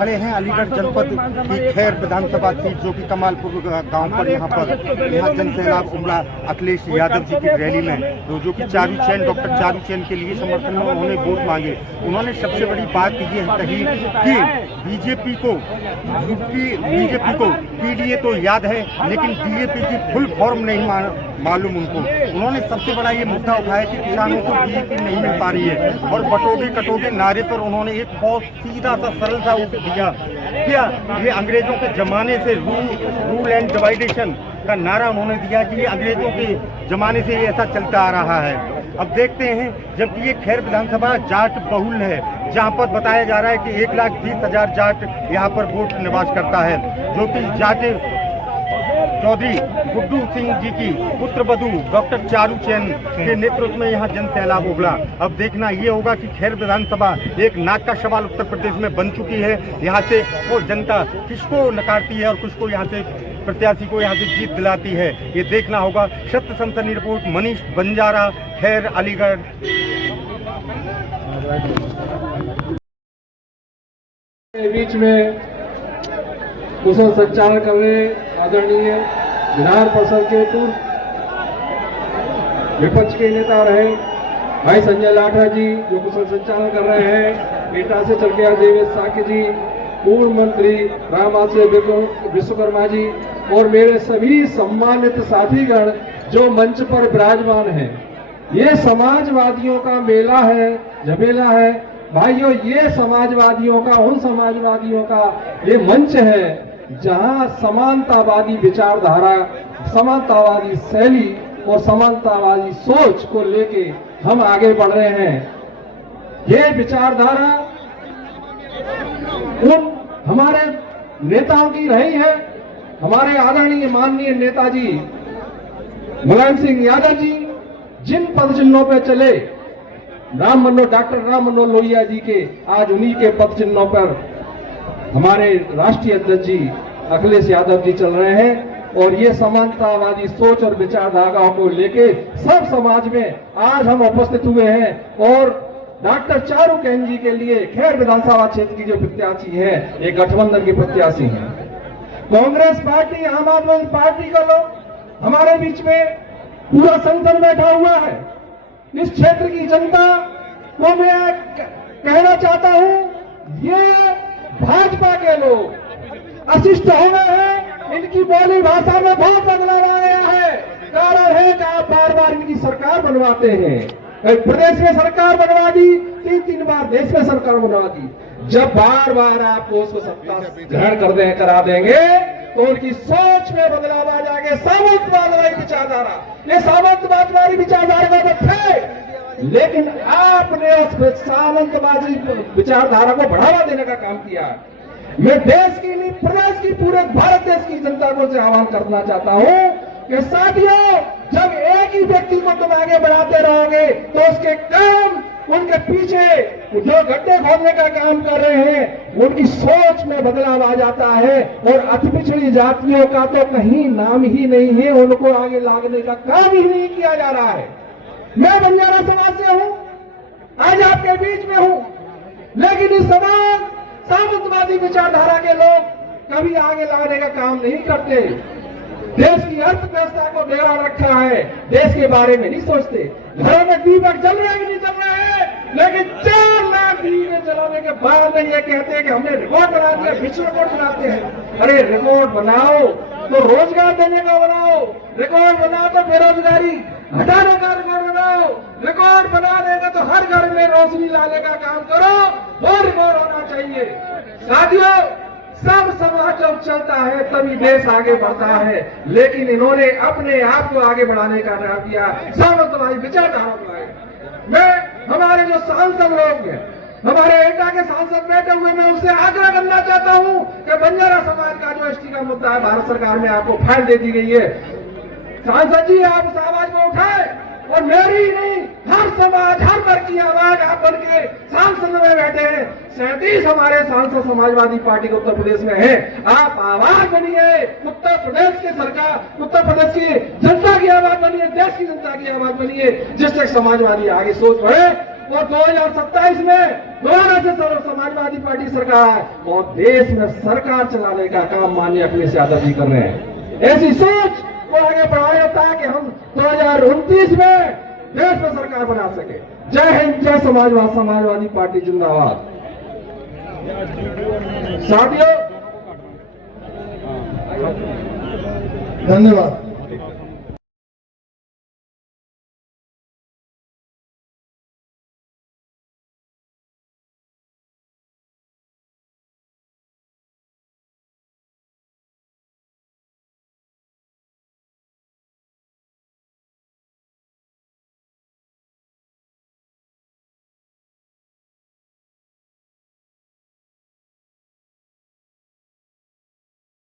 खड़े हैं अलीगढ़ जनपद की खैर विधानसभा सीट जो कि कमालपुर गांव पर यहाँ जनसैलाब उमड़ा अखिलेश यादव जी की रैली में, तो जो कि चारू चैन डॉक्टर चारू चैन के लिए समर्थन में उन्होंने वोट मांगे। उन्होंने सबसे बड़ी बात ये कही कि बीजेपी को पीडीए तो याद है लेकिन डीएपी की फुल फॉर्म नहीं मालूम उनको। उन्होंने सबसे बड़ा ये मुद्दा उठाया कि किसानों को डीएपी नहीं मिल पा रही है और बटोगे कटोगे नारे पर उन्होंने एक बहुत सीधा सा सरल सा उत्तर दिया। क्या ये अंग्रेजों के जमाने से रूल एंड डिवाइडेशन का नारा उन्होंने दिया कि ये अंग्रेजों के जमाने से ये ऐसा चलता आ रहा है। अब देखते हैं, जबकि ये खैर विधानसभा जाट बहुल है जहां पर बताया जा रहा है कि 1,20,000 जाट यहां पर वोट निवास करता है, जो कि जाट चौधरी गुड्डू सिंह जी की पुत्र वधू डॉक्टर चारू चैन के नेतृत्व में यहाँ जन सैलाब उमड़ा। अब देखना ये होगा कि खैर विधानसभा एक नाक का सवाल उत्तर प्रदेश में बन चुकी है। यहाँ से वो जनता किसको नकारती है और किसको यहाँ से प्रत्याशी को यहाँ से जीत दिलाती है, ये देखना होगा। सत्य सनसनी रिपोर्ट, मनीष बंजारा, खैर अलीगढ़। बीच में कुशल संचालन कर रहे आदरणीय विधान परिषद के पूर्व विपक्ष के नेता रहे भाई संजय लाठा जी जो कुशल संचालन कर रहे हैं, बेटा से चल गया देवेश साके जी, पूर्व मंत्री रामाशय विश्वकर्मा जी और मेरे सभी सम्मानित साथीगण जो मंच पर विराजमान हैं। ये समाजवादियों का मेला है, झमेला है भाइयों। ये समाजवादियों का, उन समाजवादियों का ये मंच है जहां समानतावादी विचारधारा, समानतावादी शैली और समानतावादी सोच को लेके हम आगे बढ़ रहे हैं। ये विचारधारा उन हमारे नेताओं की रही है। हमारे आदरणीय माननीय नेताजी मुलायम सिंह यादव जी जिन पद चिन्हों पर चले, डॉक्टर राम मनोहर लोहिया जी के आज उन्हीं के पद चिन्हों पर हमारे राष्ट्रीय अध्यक्ष जी अखिलेश यादव जी चल रहे हैं। और ये समानतावादी सोच और विचारधाराओं को लेके सब समाज में आज हम उपस्थित हुए हैं। और डॉक्टर चारू चैन जी के लिए खैर विधानसभा क्षेत्र की जो प्रत्याशी है, ये गठबंधन की प्रत्याशी है। कांग्रेस पार्टी, आम आदमी पार्टी का लोग हमारे बीच में पूरा संगठन बैठा हुआ है। इस क्षेत्र की जनता को मैं कहना चाहता हूं, ये भाजपा के लोग अशिष्ट हो गए हैं। इनकी बोली भाषा में बहुत बदलाव आ गया है। कारण है कि आप बार बार इनकी सरकार बनवाते हैं। प्रदेश में सरकार बनवा दी, 3 बार देश में सरकार बनवा दी। जब बार बार आपको उसको सत्ता ग्रहण करा देंगे तो उनकी सोच में बदलाव आ जाएंगे। सामंतवादी विचारधारा, ये सामंतवादी विचारधारा का थे, लेकिन आपने उस सामंतवादी विचारधारा को बढ़ावा देने का काम किया। मैं देश की नहीं, प्रदेश की, पूरे भारत देश की जनता को आह्वान करना चाहता हूं कि साथियों, जब एक ही व्यक्ति को तुम आगे बढ़ाते रहोगे तो उसके काम, उनके पीछे जो गड्ढे खोदने का काम कर रहे हैं, उनकी सोच में बदलाव आ जाता है। और अति पिछड़ी जातियों का तो कहीं नाम ही नहीं है, उनको आगे लाने का काम ही नहीं किया जा रहा है। मैं बंजारा समाज से हूं, आज आपके बीच में हूं, लेकिन इस समाज सामंतवादी विचारधारा के लोग कभी आगे लाने का काम नहीं करते। देश की अर्थव्यवस्था को बिगाड़ रखा है, देश के बारे में नहीं सोचते। घरों में दीपक जल रहे नहीं जल रहे हैं, लेकिन 4 लाख दीपक जलाने के बाद में ये कहते हैं कि हमने रिकॉर्ड बना दिया, विश्व रिकॉर्ड बनाते हैं। अरे रिकॉर्ड बनाओ तो रोजगार देने का बनाओ, रिकॉर्ड बनाओ तो बेरोजगारी हटाने का रिकॉर्ड बनाओ, रिकॉर्ड बना देगा तो हर घर में रोशनी लाने का काम करो, वो रिकॉर्ड होना चाहिए। साथियों, सब समाज जब चलता है तभी देश आगे बढ़ता है, लेकिन इन्होंने अपने आप को आगे बढ़ाने का नाम दिया सामंतवादी विचारधारा बनाए। मैं हमारे जो सांसद लोग हैं, हमारे एटा के सांसद बैठे हुए, मैं उनसे आग्रह करना चाहता हूं कि बंजारा समाज का जो एसटी का मुद्दा है, भारत सरकार में आपको फाइल दे दी गई है। सांसद जी, आप उस आवाज को उठाए और मेरी नहीं, हर समाज, हर वर्ग की आवाज आप बन के सांसद में बैठे हैं। 37 हमारे सांसद समाजवादी पार्टी के उत्तर प्रदेश में है। आप आवाज बनिए, उत्तर प्रदेश के सरकार, उत्तर प्रदेश की जनता की आवाज बनिए, देश की जनता की आवाज बनिए, जिससे समाजवादी आगे सोच बढ़े और 2027 में दोबारा से समाजवादी पार्टी सरकार और देश में सरकार चलाने का काम माननीय अखिलेश यादव जी कर रहे हैं। ऐसी सोच को आगे बढ़ाया ताकि हम 2029 में देश में सरकार बना सके। जय हिंद, जय समाजवादी पार्टी जिंदाबाद। साथियों, धन्यवाद।